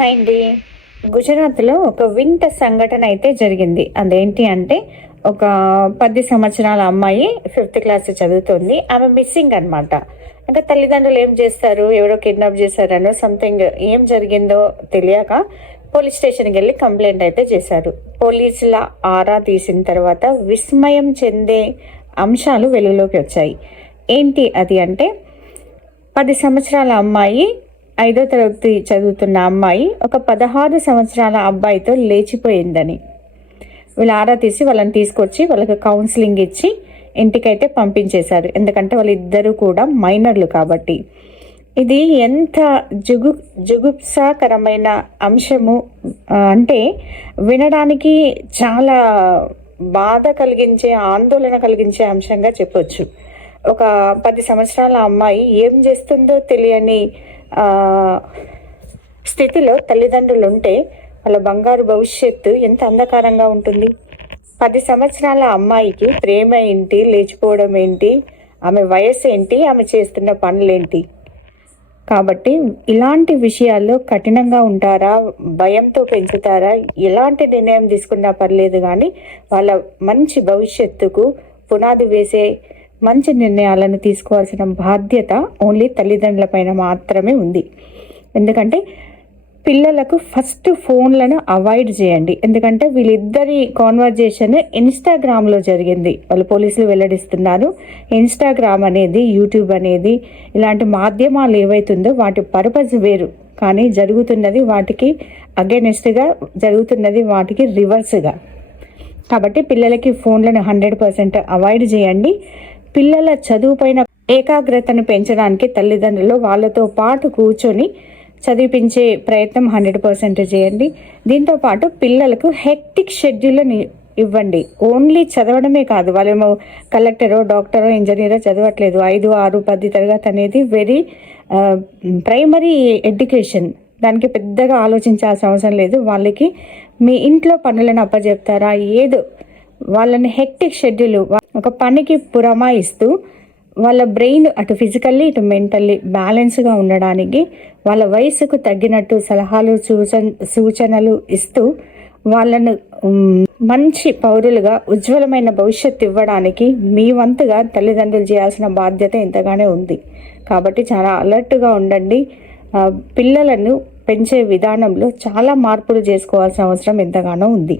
Hi అండి. గుజరాత్లో ఒక వింత సంఘటన అయితే జరిగింది. అదేంటి అంటే ఒక 10 సంవత్సరాల అమ్మాయి 5th క్లాస్ చదువుతుంది. ఆమె మిస్సింగ్ అనమాట. ఇంకా తల్లిదండ్రులు ఏం చేస్తారు, ఎవరో కిడ్నాప్ చేశారనో సంథింగ్ ఏం జరిగిందో తెలియక పోలీస్ స్టేషన్కి వెళ్ళి కంప్లైంట్ అయితే చేశారు. పోలీసుల ఆరా తీసిన తర్వాత విస్మయం చెందే అంశాలు వెలుగులోకి వచ్చాయి. ఏంటి అది అంటే 10 సంవత్సరాల అమ్మాయి 5వ తరగతి చదువుతున్న అమ్మాయి ఒక 16 సంవత్సరాల అబ్బాయితో లేచిపోయిందని వీళ్ళు ఆరా తీసి వాళ్ళని తీసుకొచ్చి వాళ్ళకి కౌన్సిలింగ్ ఇచ్చి ఇంటికైతే పంపించేశారు. ఎందుకంటే వాళ్ళిద్దరూ కూడా మైనర్లు కాబట్టి. ఇది ఎంత జుగుప్సాకరమైన అంశము అంటే వినడానికి చాలా బాధ కలిగించే, ఆందోళన కలిగించే అంశంగా చెప్పొచ్చు. ఒక 10 సంవత్సరాల అమ్మాయి ఏం చేస్తుందో తెలియని స్థితిలో తల్లిదండ్రులు ఉంటే వాళ్ళ బంగారు భవిష్యత్తు ఎంత అంధకారంగా ఉంటుంది. 10 సంవత్సరాల అమ్మాయికి ప్రేమ ఏంటి, లేచిపోవడం ఏంటి, ఆమె వయస్సు ఏంటి, ఆమె చేస్తున్న పనులేంటి. కాబట్టి ఇలాంటి విషయాల్లో కఠినంగా ఉంటారా, భయంతో పెంచుతారా, ఎలాంటి నిర్ణయం తీసుకున్నా పర్లేదు, కానీ వాళ్ళ మంచి భవిష్యత్తుకు పునాది వేసే మంచి నిర్ణయాలను తీసుకోవాల్సిన బాధ్యత ఓన్లీ తల్లిదండ్రుల పైన మాత్రమే ఉంది. ఎందుకంటే పిల్లలకు ఫస్ట్ ఫోన్లను అవాయిడ్ చేయండి. ఎందుకంటే వీళ్ళిద్దరి కాన్వర్జేషన్ ఇన్స్టాగ్రామ్లో జరిగింది. వాళ్ళు పోలీసులు వెల్లడిస్తున్నారు. ఇన్స్టాగ్రామ్ అనేది, యూట్యూబ్ అనేది, ఇలాంటి మాధ్యమాలు ఏవైతుందో వాటి పర్పస్ వేరు, కానీ జరుగుతున్నది వాటికి అగెనిస్ట్గా, జరుగుతున్నది వాటికి రివర్స్గా. కాబట్టి పిల్లలకి ఫోన్లను 100% అవాయిడ్ చేయండి. పిల్లల చదువు పైన ఏకాగ్రతను పెంచడానికి తల్లిదండ్రులు వాళ్ళతో పాటు కూర్చొని చదివించే ప్రయత్నం 100% చేయండి. దీంతోపాటు పిల్లలకు హెక్టిక్ షెడ్యూల్ని ఇవ్వండి. ఓన్లీ చదవడమే కాదు, వాళ్ళేమో కలెక్టరో, డాక్టరో, ఇంజనీరో చదవట్లేదు. 5, 6, 10 తరగతి అనేది వెరీ ప్రైమరీ ఎడ్యుకేషన్. దానికి పెద్దగా ఆలోచించాల్సిన అవసరం లేదు. వాళ్ళకి మీ ఇంట్లో పనులను అప్పచెప్తారా, ఏదో వాళ్ళని హెక్టిక్ షెడ్యూల్ ఒక పనికి పురమాయిస్తూ వాళ్ళ బ్రెయిన్ అటు ఫిజికల్లీ ఇటు మెంటల్లీ బ్యాలెన్స్గా ఉండడానికి వాళ్ళ వయసుకు తగ్గినట్టు సలహాలు, సూచనలు ఇస్తూ వాళ్ళను మంచి పౌరులుగా ఉజ్వలమైన భవిష్యత్తు ఇవ్వడానికి మీ వంతుగా తల్లిదండ్రులు చేయాల్సిన బాధ్యత ఎంతగానో ఉంది. కాబట్టి చాలా అలర్ట్గా ఉండండి. పిల్లలను పెంచే విధానంలో చాలా మార్పులు చేసుకోవాల్సిన అవసరం ఎంతగానో ఉంది.